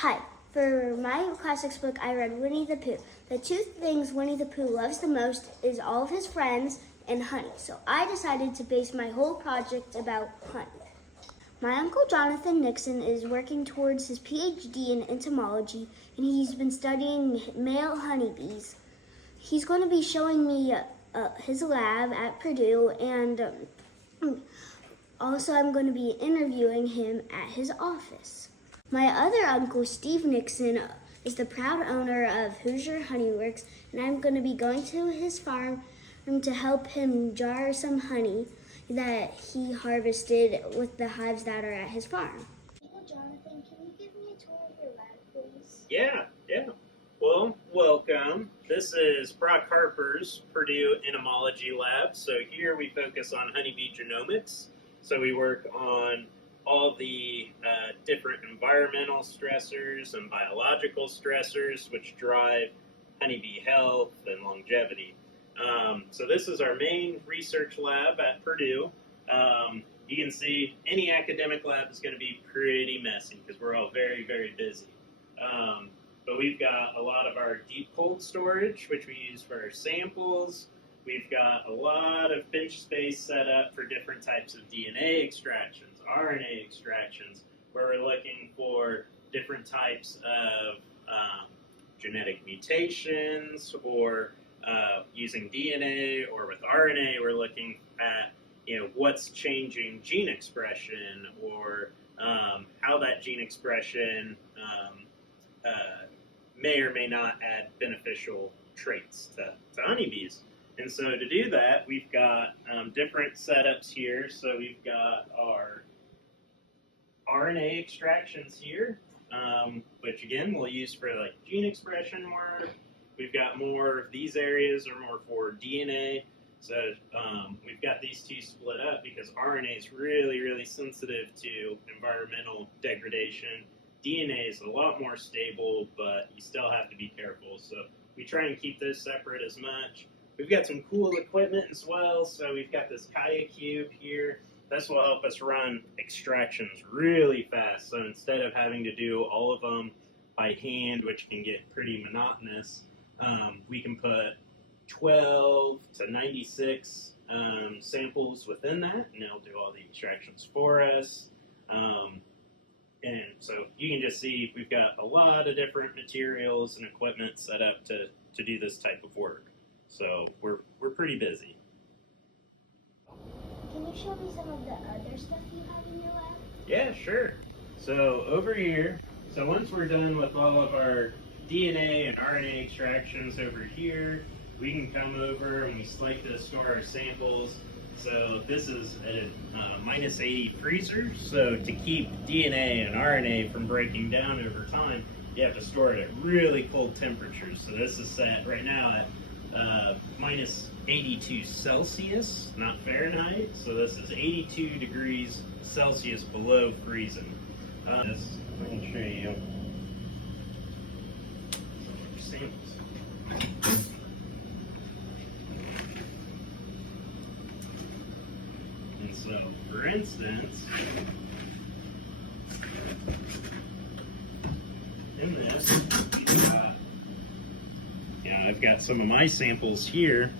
Hi. For my classics book, I read Winnie the Pooh. The two things Winnie the Pooh loves the most is all of his friends and honey. So I decided to base my whole project about honey. My uncle Jonathan Nixon is working towards his PhD in entomology, and he's been studying male honeybees. He's going to be showing me his lab at Purdue, and also I'm going to be interviewing him at his office. My other uncle, Steve Nixon, is the proud owner of Hoosier Honeyworks, and I'm going to be going to his farm to help him jar some honey that he harvested with the hives that are at his farm. Uncle Jonathan, can you give me a tour of your lab, please? Yeah. Well, welcome. This is Brock Harper's Purdue Entomology Lab. So here we focus on honeybee genomics. So we work on all the different environmental stressors and biological stressors which drive honeybee health and longevity. So this is our main research lab at Purdue. You can see any academic lab is going to be pretty messy because we're all very, very busy. But we've got a lot of our deep cold storage, which we use for our samples. We've got a lot of bench space set up for different types of DNA extractions, RNA extractions, where we're looking for different types of genetic mutations, or using DNA, or with RNA, we're looking at what's changing gene expression, or how that gene expression may or may not add beneficial traits to honeybees. And so to do that, we've got different setups here. So we've got our RNA extractions here, which again we'll use for like gene expression work. We've got more of these areas are more for DNA. So we've got these two split up because RNA is really, really sensitive to environmental degradation. DNA is a lot more stable, but you still have to be careful. So we try and keep those separate as much. We've got some cool equipment as well. So we've got this QIAcube here. This will help us run extractions really fast. So instead of having to do all of them by hand, which can get pretty monotonous, we can put 12 to 96 samples within that, and it'll do all the extractions for us. And so you can just see we've got a lot of different materials and equipment set up to do this type of work. So we're pretty busy. Can you show me some of the other stuff you have in your lab? Yeah, sure. So over here, so once we're done with all of our DNA and RNA extractions over here, we can come over and we like to store our samples. So this is a minus 80 freezer. So to keep DNA and RNA from breaking down over time, you have to store it at really cold temperatures. So this is set right now at minus 82 Celsius, not Fahrenheit. So this is 82 degrees Celsius below freezing. I can show you some samples. And so, for instance, in this, I've got some of my samples here.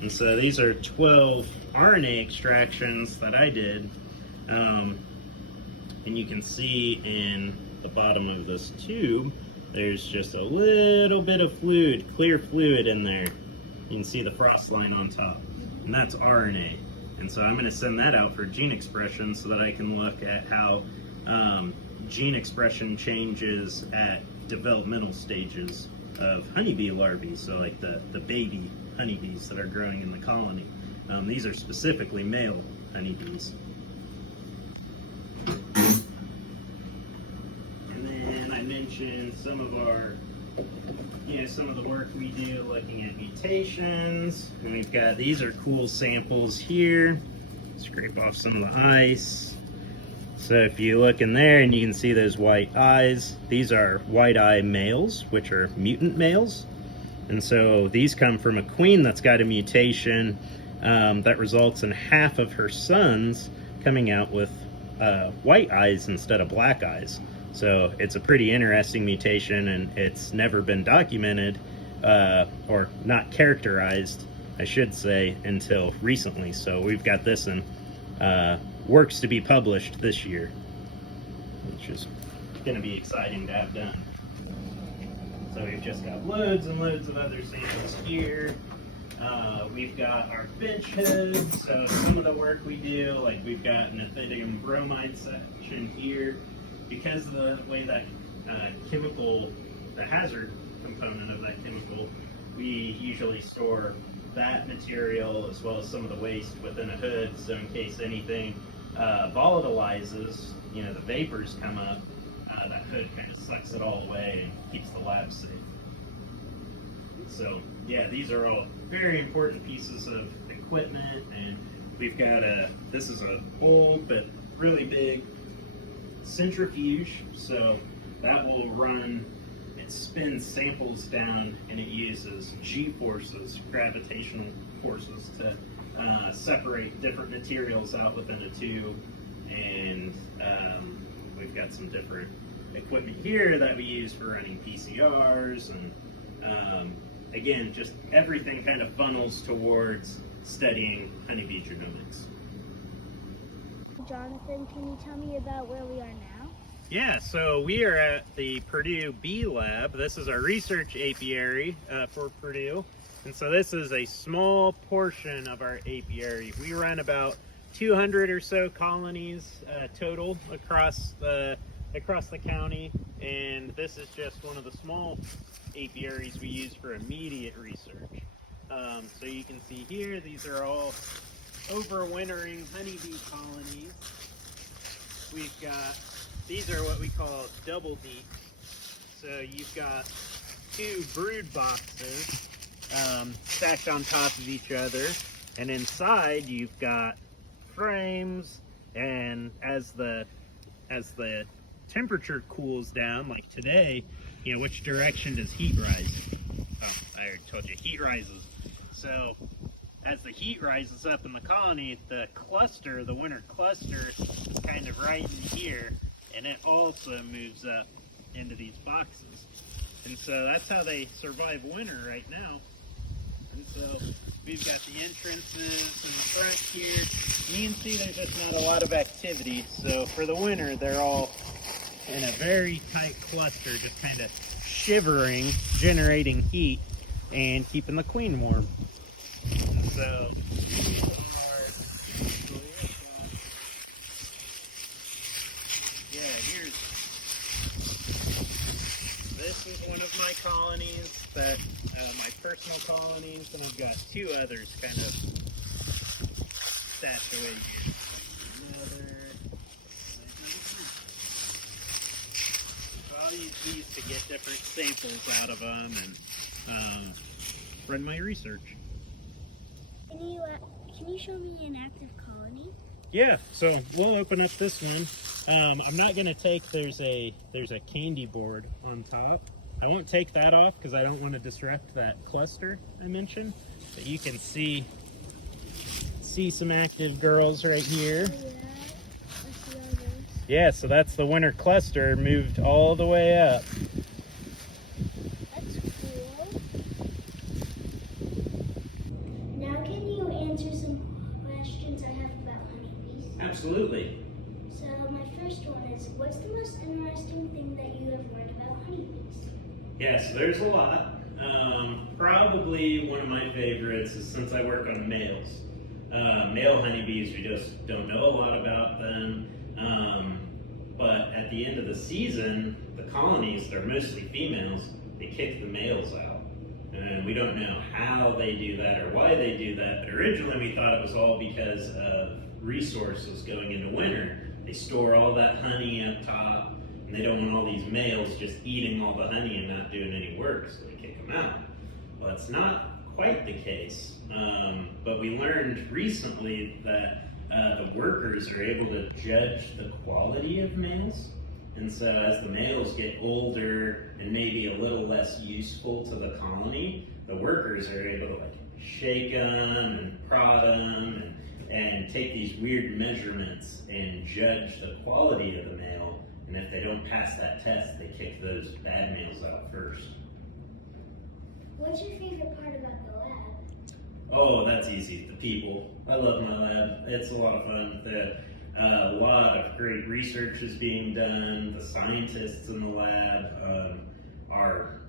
And so these are 12 RNA extractions that I did. And you can see in the bottom of this tube, there's just a little bit of fluid, clear fluid in there. You can see the frost line on top, and that's RNA. And so I'm going to send that out for gene expression so that I can look at how gene expression changes at developmental stages of honeybee larvae, so like the baby honeybees that are growing in the colony. These are specifically male honeybees. And then I mentioned some of our, some of the work we do looking at mutations. And we've got, these are cool samples here. Scrape off some of the ice. So if you look in there and you can see those white eyes, these are white eye males, which are mutant males. And so these come from a queen that's got a mutation that results in half of her sons coming out with white eyes instead of black eyes. So it's a pretty interesting mutation, and it's never been documented, or not characterized, I should say, until recently. So we've got this in works to be published this year, which is going to be exciting to have done. So we've just got loads and loads of other samples here. We've got our bench hoods, so some of the work we do, like we've got an ethidium bromide section here. Because of the way that chemical, the hazard component of that chemical, we usually store that material as well as some of the waste within a hood, so in case anything volatilizes, you know, the vapors come up, that hood kind of sucks it all away and keeps the lab safe. So yeah, these are all very important pieces of equipment, and we've got this is a old but really big centrifuge, so that will run, it spins samples down, and it uses G-forces, gravitational forces, to separate different materials out within a tube. And we've got some different equipment here that we use for running PCRs, and again, just everything kind of funnels towards studying honeybee genomics. Jonathan, can you tell me about where we are now? Yeah, so we are at the Purdue Bee Lab. This is our research apiary for Purdue. And so this is a small portion of our apiary. We run about 200 or so colonies total across the county. And this is just one of the small apiaries we use for immediate research. So you can see here, these are all overwintering honeybee colonies. We've got, these are what we call double deep. So you've got two brood boxes stacked on top of each other, and inside you've got frames, and as the temperature cools down, like today, you know, which direction does heat rise? Oh, I already told you, heat rises. So as the heat rises up in the colony, the cluster, the winter cluster, is kind of right in here, and it also moves up into these boxes. And so that's how they survive winter right now. And so we've got the entrances in the front here. You can see there's just not a lot of activity. So for the winter, they're all in a very tight cluster, just kind of shivering, generating heat, and keeping the queen warm. So this is one of my colonies, that my personal colonies, and I've got two others kind of stashed away here. So I'll use these to get different samples out of them and run my research. Can you show me an active colony? Yeah, so we'll open up this one. I'm not gonna take, there's a candy board on top. I won't take that off because I don't want to disrupt that cluster I mentioned. But you can see some active girls right here. Oh, yeah. I see all those. Yeah, so that's the winter cluster moved all the way up. That's cool. Now can you answer some questions I have about honeybees? Absolutely. So my first one is, what's the most interesting thing that you have learned about honeybees? Yes, there's a lot. Probably one of my favorites is, since I work on males. Male honeybees, we just don't know a lot about them. But at the end of the season, the colonies, they're mostly females, they kick the males out. And we don't know how they do that or why they do that, but originally we thought it was all because of resources going into winter. They store all that honey up top, and they don't want all these males just eating all the honey and not doing any work, so they kick them out. Well, that's not quite the case. But we learned recently that the workers are able to judge the quality of males. And so as the males get older and maybe a little less useful to the colony, the workers are able to like shake them and prod them and take these weird measurements and judge the quality of the male and if they don't pass that test, they kick those bad males out first. What's your favorite part about the lab? Oh, that's easy. The people. I love my lab. It's a lot of fun. A lot of great research is being done. The scientists in the lab are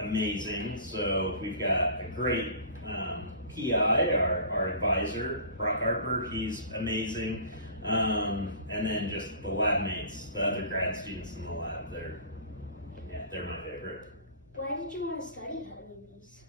amazing. So we've got a great PI, our advisor, Brock Harper. He's amazing. And then just the lab mates, the other grad students in the lab. They're my favorite. Why did you want to study honeybees?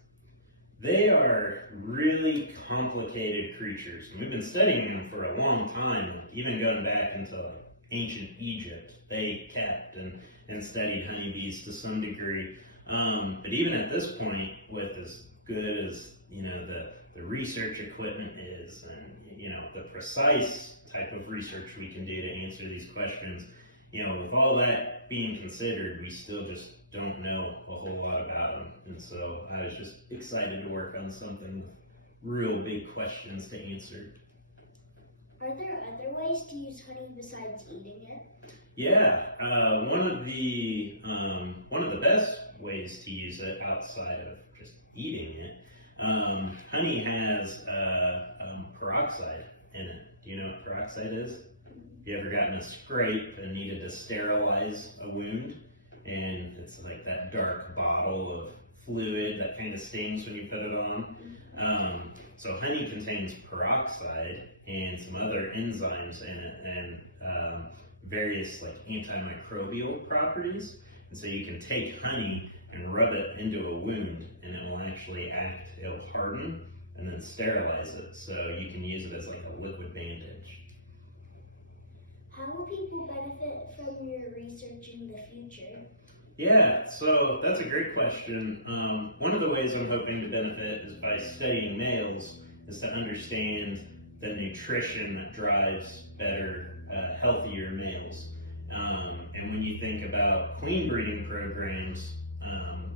They are really complicated creatures, and we've been studying them for a long time, even going back into ancient Egypt. They kept and studied honeybees to some degree. But even at this point, with as good as the research equipment is, and the precise type of research we can do to answer these questions, with all that being considered, we still just don't know a whole lot about them. And so I was just excited to work on something with real big questions to answer. Are there other ways to use honey besides eating it? Yeah, one of the best ways to use it outside of just eating it, honey has peroxide in it. Do you know what peroxide is? Have you ever gotten a scrape and needed to sterilize a wound? And it's like that dark bottle of fluid that kind of stings when you put it on. So honey contains peroxide and some other enzymes in it, and various like antimicrobial properties. And so you can take honey and rub it into a wound, and it will actually act, it'll harden and then sterilize it. So you can use it as like a liquid bandage. How will people benefit from your research in the future? Yeah, so that's a great question. One of the ways I'm hoping to benefit is by studying males, is to understand the nutrition that drives better, healthier males. And when you think about queen breeding programs,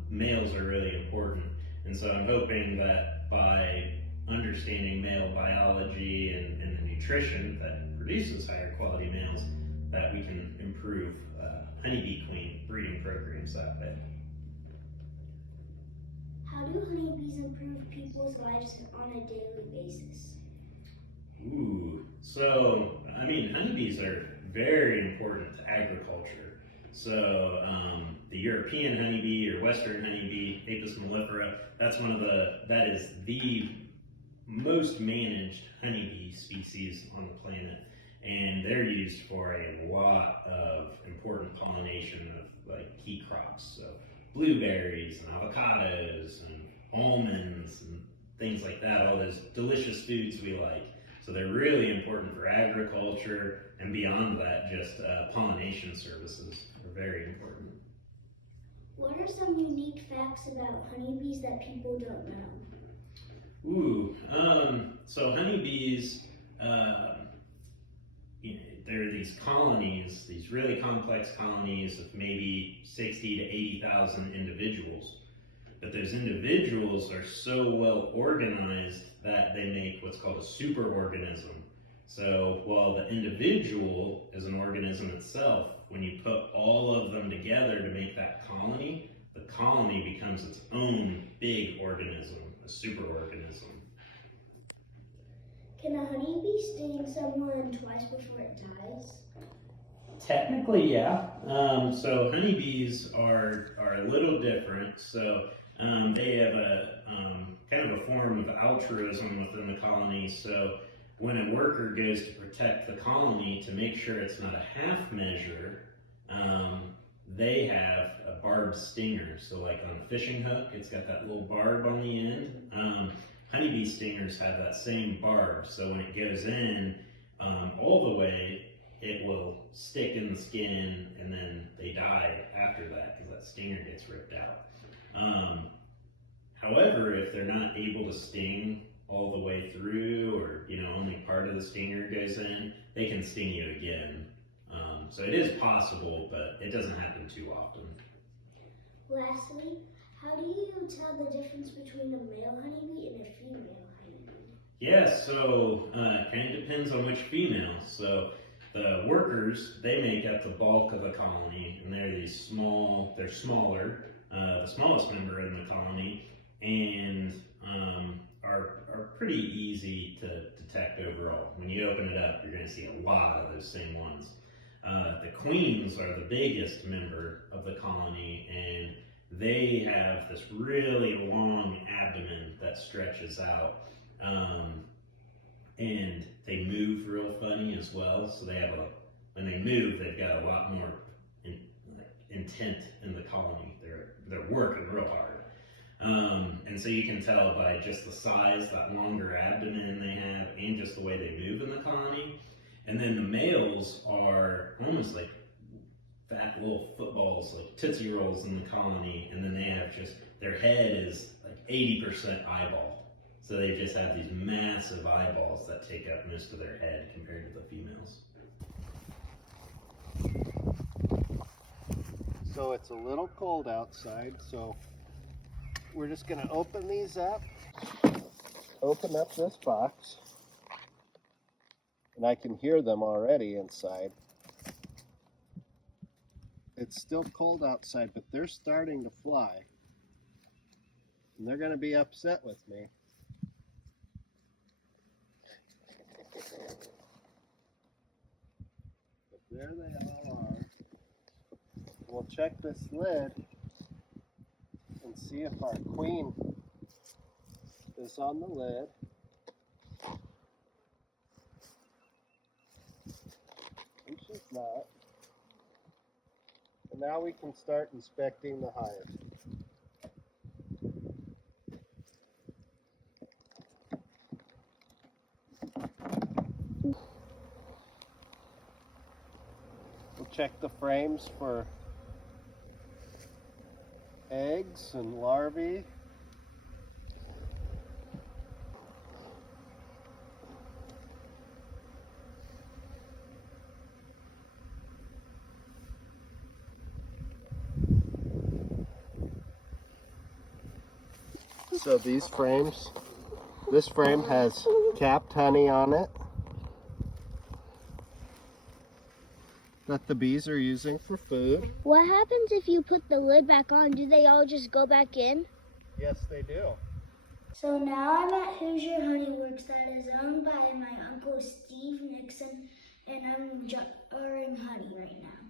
males are really important. And so I'm hoping that by understanding male biology and the nutrition that produces higher quality males, that we can improve honeybee queen breeding programs that way. How do honeybees improve people's lives on a daily basis? So honeybees are very important to agriculture. So the European honeybee or Western honeybee, Apis mellifera, that is the most managed honeybee species on the planet. And they're used for a lot of important pollination of like key crops. So blueberries and avocados and almonds and things like that, all those delicious foods we like. So they're really important for agriculture, and beyond that, just pollination services are very important. What are some unique facts about honeybees that people don't know? So honeybees, there are these colonies, these really complex colonies of maybe 60 to 80,000 individuals. But those individuals are so well organized that they make what's called a superorganism. So while the individual is an organism itself, when you put all of them together to make that colony, the colony becomes its own big organism, a superorganism. Can a honeybee sting someone twice before it dies? Technically, yeah. So honeybees are a little different. So they have a kind of a form of altruism within the colony. So when a worker goes to protect the colony to make sure it's not a half measure, they have a barbed stinger. So like on a fishing hook, it's got that little barb on the end. Honeybee stingers have that same barb. So when it goes in all the way, it will stick in the skin, and then they die after that because that stinger gets ripped out. However, if they're not able to sting all the way through, or only part of the stinger goes in, they can sting you again. So it is possible, but it doesn't happen too often. Lastly, how do you tell the difference between a male honeybee and a female honeybee? Yeah, so it kind of depends on which female. So The workers, they make up the bulk of the colony, and they're smaller, the smallest member in the colony, and are pretty easy to detect overall. When you open it up, you're going to see a lot of those same ones. The queens are the biggest member of the colony, and they have this really long abdomen that stretches out, and they move real funny as well. So when they move, they've got a lot more intent in the colony. They're working real hard. And so you can tell by just the size, that longer abdomen they have, and just the way they move in the colony. And then the males are almost like fat little footballs, like Tootsie Rolls in the colony, and then they have their head is like 80% eyeball. So they just have these massive eyeballs that take up most of their head compared to the females. So it's a little cold outside, so we're just going to open these up, open up this box, and I can hear them already inside. It's still cold outside, but they're starting to fly, and they're going to be upset with me. But there they all are. We'll check this lid and see if our queen is on the lid. And she's not. And now we can start inspecting the hive. We'll check the frames for eggs and larvae. So these frames, this frame has capped honey on it that the bees are using for food. What happens if you put the lid back on? Do they all just go back in? Yes, they do. So now I'm at Hoosier Honey Works that is owned by my uncle Steve Nixon, and I'm jarring honey right now.